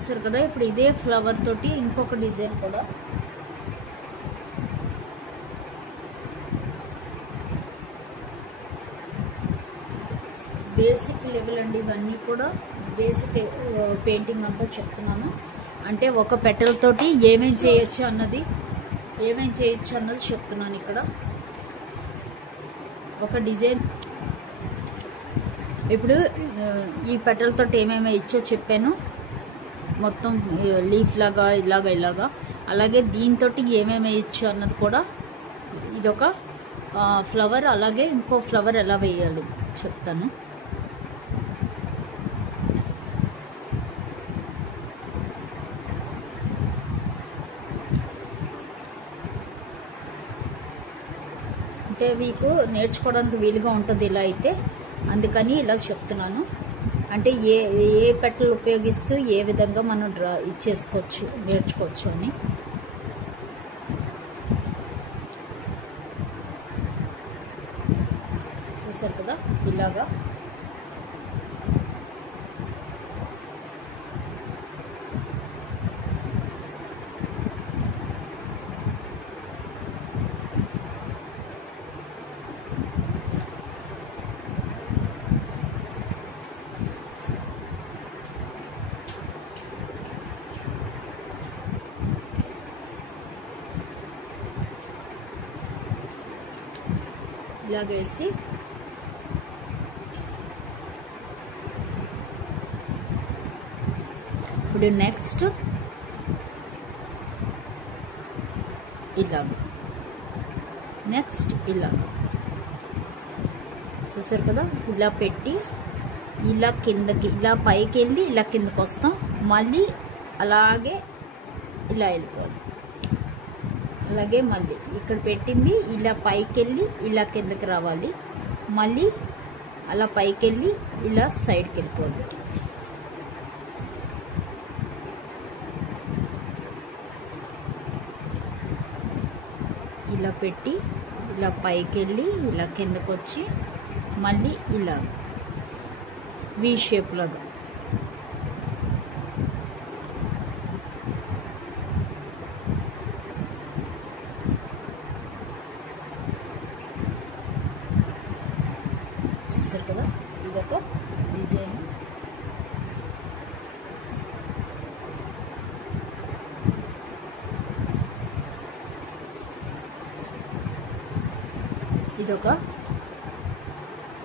చూసారు కదా. ఇప్పుడు ఇదే ఫ్లవర్ తోటి ఇంకొక డిజైన్ కూడా బేసిక్ లెవెల్ అండి. ఇవన్నీ కూడా బేసిక్ పెయింటింగ్ అంతా చెప్తున్నాను. అంటే ఒక పెటల్ తోటి ఏమేం చేయొచ్చు అన్నది చెప్తున్నాను. ఇక్కడ ఒక డిజైన్ ఇప్పుడు ఈ పెటల్ తోటి ఏమేమి ఇచ్చో చెప్పాను. మొత్తం లీఫ్ లాగా ఇలాగా అలాగే దీంతో ఏమేమి ఇచ్చు అన్నది కూడా ఇదొక ఫ్లవర్. అలాగే ఇంకో ఫ్లవర్ ఎలా వేయాలి చెప్తాను. అంటే మీకు నేర్చుకోవడానికి వీలుగా ఉంటుంది ఇలా అయితే, అందుకని ఇలా చెప్తున్నాను. అంటే ఏ పెటల్ ఉపయోగిస్తూ ఏ విధంగా మనం నేర్చుకోవచ్చు అని. చూసారు కదా ఇలాగా. ఇలాగేసి ఇప్పుడు నెక్స్ట్ ఇలాగ చూసారు కదా. ఇలా పెట్టి ఇలా కిందకి ఇలా పైకి వెళ్ళి ఇలా కిందకి వస్తాం. మళ్ళీ అలాగే ఇలా వెళ్ళిపోదు. అలాగే మళ్ళీ ఇక్కడ పెట్టింది ఇలా పైకి వెళ్ళి ఇలా కిందకి రావాలి. మళ్ళీ అలా పైకి వెళ్ళి ఇలా సైడ్కి వెళ్ళిపోదు. ఇలా పెట్టి ఇలా పైకి వెళ్ళి ఇలా కిందకి వచ్చి మళ్ళీ ఇలా వి షేప్ లాగా చూసారు కదా. ఇదొక డిజైన్. ఇదొక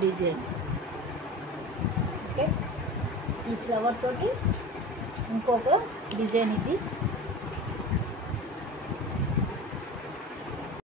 డిజైన్. ఓకే, ఈ ఫ్లవర్ తోటి ఇంకొక డిజైన్ ఇది.